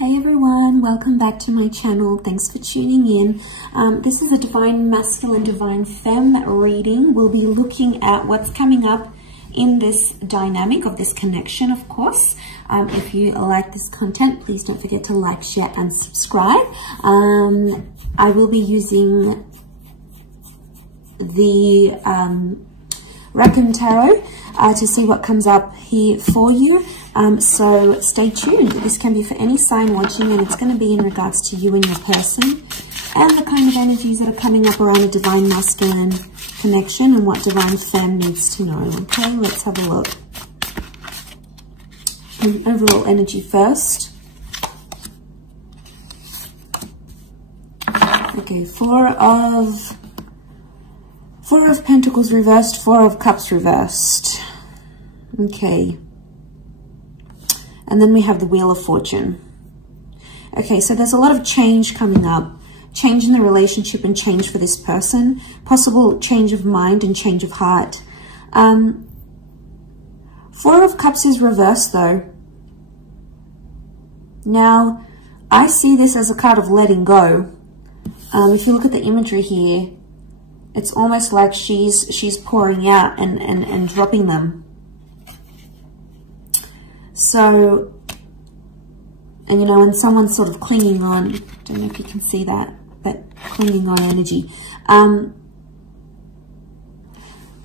Hey everyone, welcome back to my channel. Thanks for tuning in. This is a Divine Masculine, Divine Femme reading. We'll be looking at what's coming up in this dynamic of this connection, of course. If you like this content, please don't forget to like, share, and subscribe. I will be using the Raccoon Tarot to see what comes up here for you. So stay tuned. This can be for any sign watching, and it's going to be in regards to you and your person and the kind of energies that are coming up around a Divine Masculine connection and what Divine Femme needs to know. Okay, let's have a look. Overall energy first. Okay, Four of Pentacles reversed, Four of Cups reversed. Okay. And then we have the Wheel of Fortune. Okay, so there's a lot of change coming up. Change in the relationship and change for this person. Possible change of mind and change of heart. Four of Cups is reversed though. Now, I see this as a card of letting go. If you look at the imagery here, it's almost like she's pouring out and dropping them. So, and you know, when someone's sort of clinging on, I don't know if you can see that clinging on energy.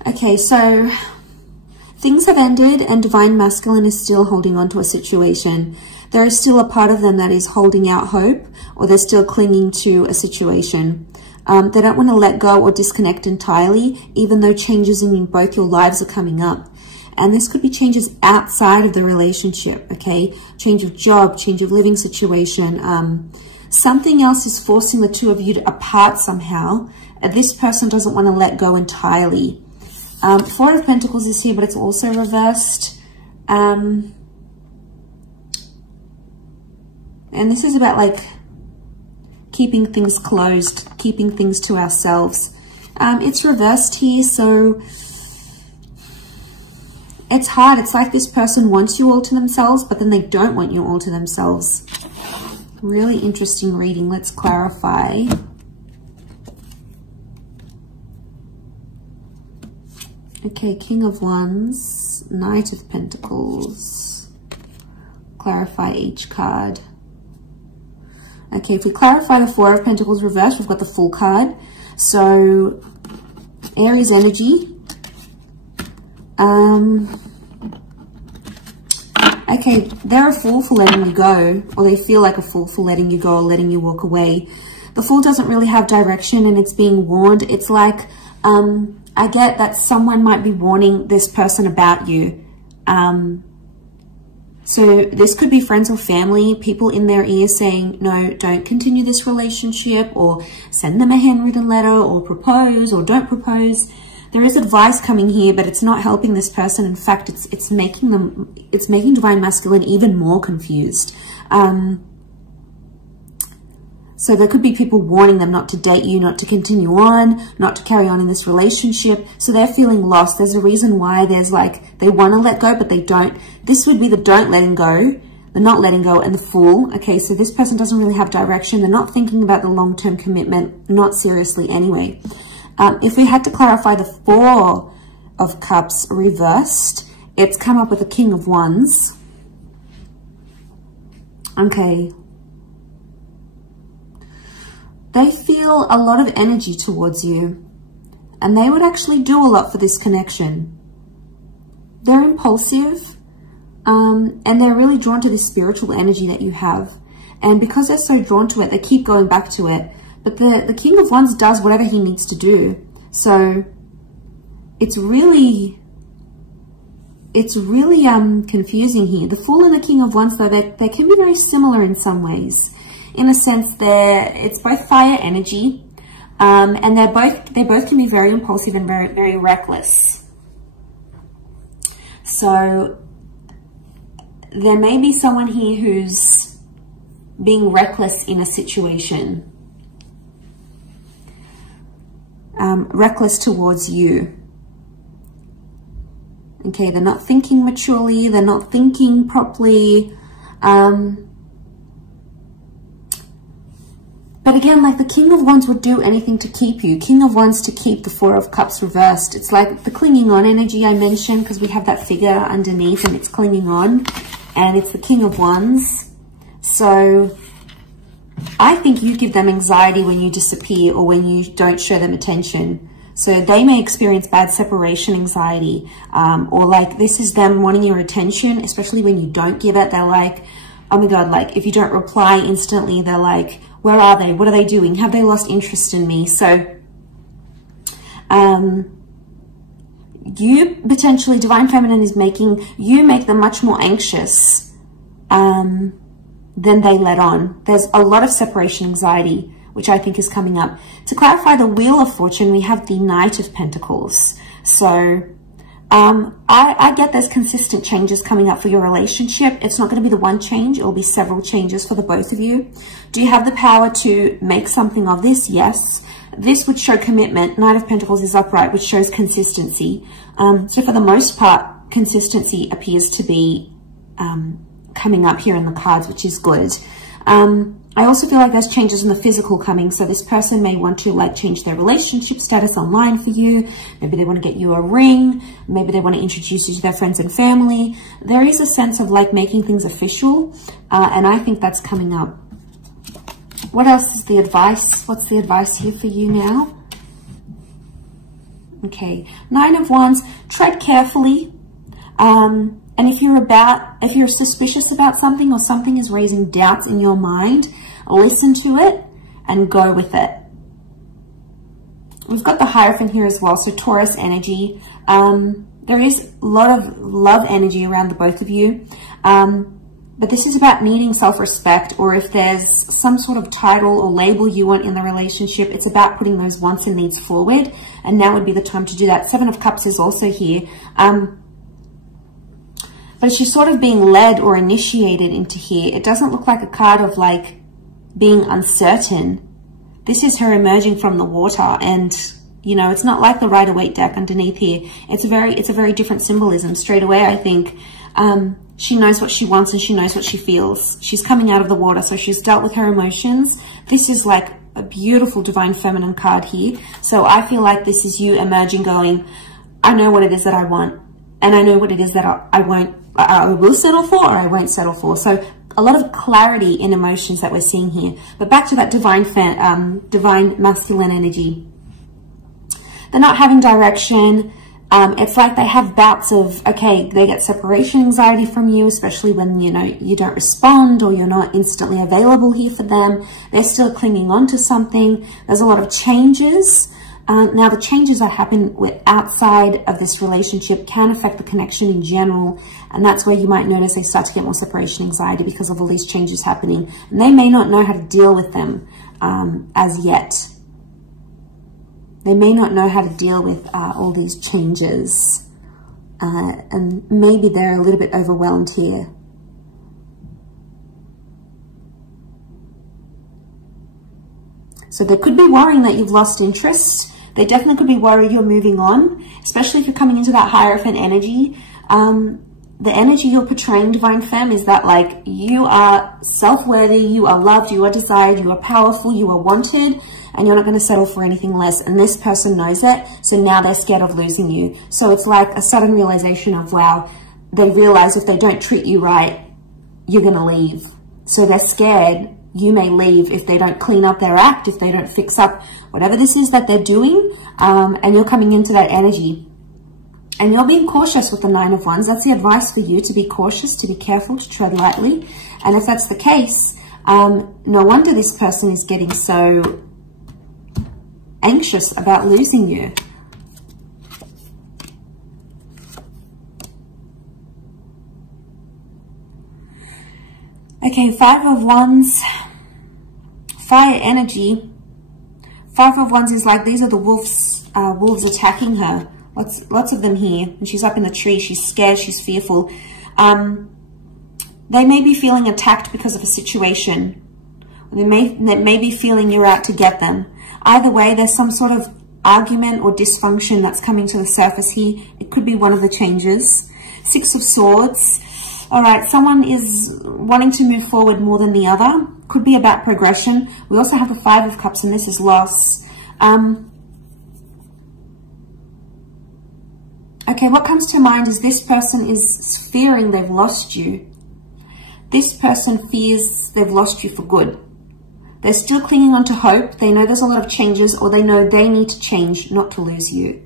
Okay, so things have ended and Divine Masculine is still holding on to a situation. There is still a part of them that is holding out hope, or they're still clinging to a situation. They don't want to let go or disconnect entirely, even though changes in both your lives are coming up. And this could be changes outside of the relationship, okay? Change of job, change of living situation. Something else is forcing the two of you apart somehow. This person doesn't want to let go entirely. Four of Pentacles is here, but it's also reversed. And this is about like keeping things closed, keeping things to ourselves. It's reversed here, so it's hard. It's like this person wants you all to themselves, but then they don't want you all to themselves. Really interesting reading. Let's clarify. Okay, King of Wands, Knight of Pentacles. Clarify each card. Okay, if we clarify the Four of Pentacles reversed, we've got the Fool card. So, Aries energy. Okay, they're a fool for letting you go, or they feel like a fool for letting you go or letting you walk away. The Fool doesn't really have direction and it's being warned. It's like, I get that someone might be warning this person about you. So this could be friends or family, people in their ear saying, no, don't continue this relationship, or send them a handwritten letter, or propose, or don't propose. There is advice coming here, but it's not helping this person. In fact, it's making Divine Masculine even more confused. So there could be people warning them not to date you, not to continue on, not to carry on in this relationship. So they're feeling lost. There's a reason why there's like, they want to let go, but they don't. This would be the don't letting go, the not letting go, and the Fool. Okay, so this person doesn't really have direction. They're not thinking about the long-term commitment, not seriously anyway. If we had to clarify the Four of Cups reversed, it's come up with the King of Wands. Okay. They feel a lot of energy towards you, and they would actually do a lot for this connection. They're impulsive, and they're really drawn to this spiritual energy that you have. And because they're so drawn to it, they keep going back to it. But the King of Wands does whatever he needs to do. So it's really confusing here. The Fool and the King of Wands, though, they can be very similar in some ways. In a sense, it's both fire energy, and they both can be very impulsive and very, very reckless. So there may be someone here who's being reckless in a situation. Reckless towards you. Okay, they're not thinking maturely, they're not thinking properly. But again, like the King of Wands would do anything to keep you. King of Wands to keep the Four of Cups reversed. It's like the clinging on energy I mentioned, because we have that figure underneath and it's clinging on. And it's the King of Wands. So I think you give them anxiety when you disappear or when you don't show them attention. So they may experience bad separation anxiety, or like this is them wanting your attention, especially when you don't give it. They're like, oh my God, like if you don't reply instantly, they're like, where are they? What are they doing? Have they lost interest in me? So you potentially, Divine Feminine is making you make them much more anxious than they let on. There's a lot of separation anxiety, which I think is coming up. To clarify the Wheel of Fortune, we have the Knight of Pentacles. So I get there's consistent changes coming up for your relationship. It's not going to be the one change. It will be several changes for the both of you. Do you have the power to make something of this? Yes. This would show commitment. Knight of Pentacles is upright, which shows consistency. So for the most part, consistency appears to be coming up here in the cards, which is good. I also feel like there's changes in the physical coming. So this person may want to like change their relationship status online for you. Maybe they want to get you a ring. Maybe they want to introduce you to their friends and family. There is a sense of like making things official. And I think that's coming up. What else is the advice? What's the advice here for you now? Okay. Nine of Wands, tread carefully. And if you're suspicious about something or something is raising doubts in your mind, listen to it and go with it. We've got the Hierophant here as well, so Taurus energy. There is a lot of love energy around the both of you. But this is about needing self-respect, or if there's some sort of title or label you want in the relationship, it's about putting those wants and needs forward. And now would be the time to do that. Seven of Cups is also here. But she's sort of being led or initiated into here. It doesn't look like a card of like being uncertain. This is her emerging from the water, and you know, it's not like the Rider-Waite deck underneath here. It's a very different symbolism straight away, I think. She knows what she wants and she knows what she feels. She's coming out of the water, so she's dealt with her emotions. This is like a beautiful Divine Feminine card here. So I feel like this is you emerging going, I know what it is that I want, and I know what it is that I will settle for or I won't settle for. So a lot of clarity in emotions that we're seeing here. But back to that divine masculine energy. They're not having direction. It's like they have bouts of, okay, they get separation anxiety from you, especially when, you know, you don't respond or you're not instantly available here for them. They're still clinging on to something. There's a lot of changes. Now, the changes that happen outside of this relationship can affect the connection in general. And that's where you might notice they start to get more separation anxiety because of all these changes happening. And they may not know how to deal with them as yet. They may not know how to deal with all these changes. And maybe they're a little bit overwhelmed here. So they could be worrying that you've lost interest. They definitely could be worried you're moving on, especially if you're coming into that Hierophant energy. The energy you're portraying, Divine Femme, is that like you are self-worthy, you are loved, you are desired, you are powerful, you are wanted, and you're not going to settle for anything less. And this person knows it, so now they're scared of losing you. So it's like a sudden realization of, wow, they realize if they don't treat you right, you're going to leave. So they're scared you may leave if they don't clean up their act, if they don't fix up whatever this is that they're doing, and you're coming into that energy. And you're being cautious with the Nine of Wands. That's the advice for you, to be cautious, to be careful, to tread lightly. And if that's the case, no wonder this person is getting so anxious about losing you. Okay, Five of Wands, fire energy. Five of Wands is like, these are the wolves attacking her. Lots of them here. And she's up in the tree. She's scared. She's fearful. They may be feeling attacked because of a situation. They may be feeling you're out to get them. Either way, there's some sort of argument or dysfunction that's coming to the surface here. It could be one of the changes. Six of Swords. All right, someone is wanting to move forward more than the other. could be about progression. We also have the Five of Cups, and this is loss. Okay, what comes to mind is this person is fearing they've lost you. This person fears they've lost you for good. They're still clinging on to hope. They know there's a lot of changes, or they know they need to change not to lose you.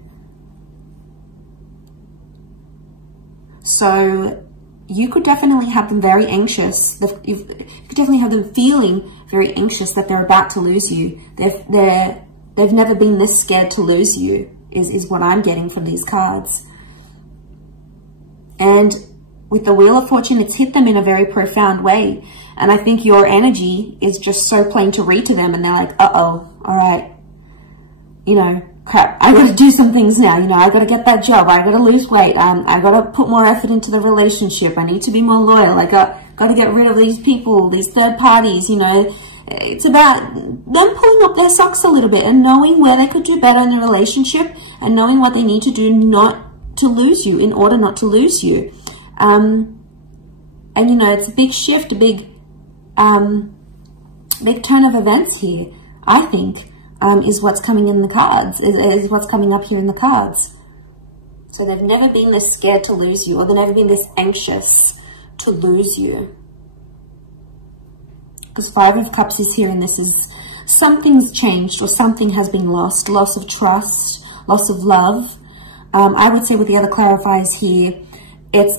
So you could definitely have them very anxious. You could definitely have them feeling very anxious that they're about to lose you. They've never been this scared to lose you, is what I'm getting from these cards. And with the Wheel of Fortune, it's hit them in a very profound way. And I think your energy is just so plain to read to them. And they're like, uh-oh, all right, you know, crap, I got to do some things now. You know, I got to get that job. I got to lose weight. I got to put more effort into the relationship. I need to be more loyal. I got to get rid of these people, these third parties, you know. It's about them pulling up their socks a little bit and knowing where they could do better in the relationship and knowing what they need to do not to lose you, in order not to lose you. And, you know, it's a big shift, a big turn of events here, I think, is what's coming in the cards, is what's coming up here in the cards. So they've never been this scared to lose you, or they've never been this anxious to lose you. Because Five of Cups is here, and this is something's changed, or something has been lost. Loss of trust, loss of love. I would say with the other clarifiers here, it's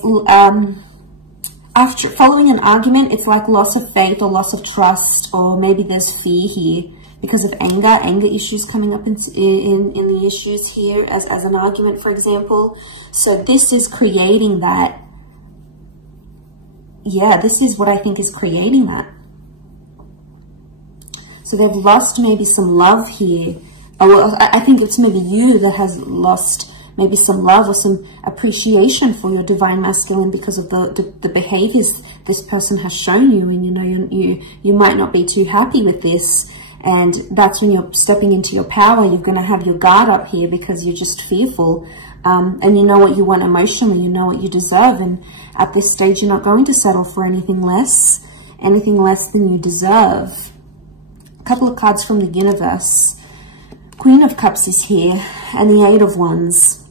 after following an argument, it's like loss of faith or loss of trust, or maybe there's fear here because of anger issues coming up in the issues here as an argument, for example. So this is creating that. Yeah, this is what I think is creating that. So they've lost maybe some love here. Or I think it's maybe you that has lost maybe some love or some appreciation for your divine masculine because of the behaviors this person has shown you. And, you know, you might not be too happy with this. And that's when you're stepping into your power. You're going to have your guard up here because you're just fearful. And you know what you want emotionally. You know what you deserve. And at this stage, you're not going to settle for anything less than you deserve. A couple of cards from the universe. Queen of Cups is here, and the Eight of Wands.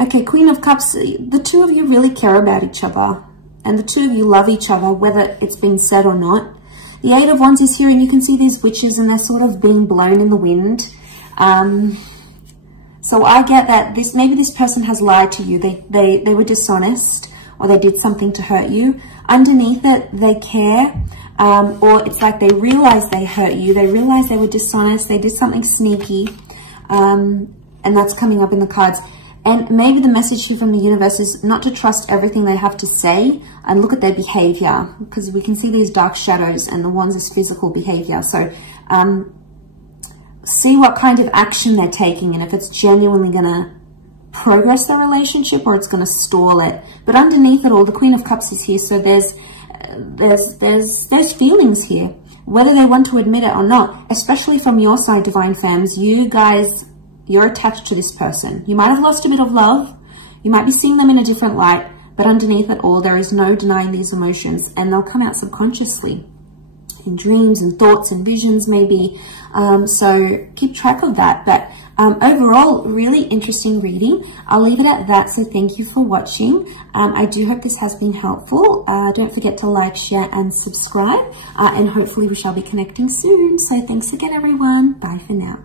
Okay, Queen of Cups, the two of you really care about each other, and the two of you love each other, whether it's been said or not. The Eight of Wands is here, and you can see these witches, and they're sort of being blown in the wind. So I get that maybe this person has lied to you. They were dishonest, or they did something to hurt you. Underneath it, they care. Or it's like they realize they hurt you. They realize they were dishonest. They did something sneaky. And that's coming up in the cards. And maybe the message here from the universe is not to trust everything they have to say and look at their behavior, because we can see these dark shadows, and the Wands is physical behavior. So see what kind of action they're taking and if it's genuinely going to progress the relationship or it's going to stall it. But underneath it all, the Queen of Cups is here. So there's feelings here, whether they want to admit it or not, especially from your side, divine femmes. You guys, you're attached to this person. You might have lost a bit of love. You might be seeing them in a different light, but underneath it all, there is no denying these emotions, and they'll come out subconsciously in dreams and thoughts and visions maybe. So keep track of that. But overall, really interesting reading. I'll leave it at that. So thank you for watching. I do hope this has been helpful. Don't forget to like, share, and subscribe. And hopefully we shall be connecting soon. So thanks again, everyone. Bye for now.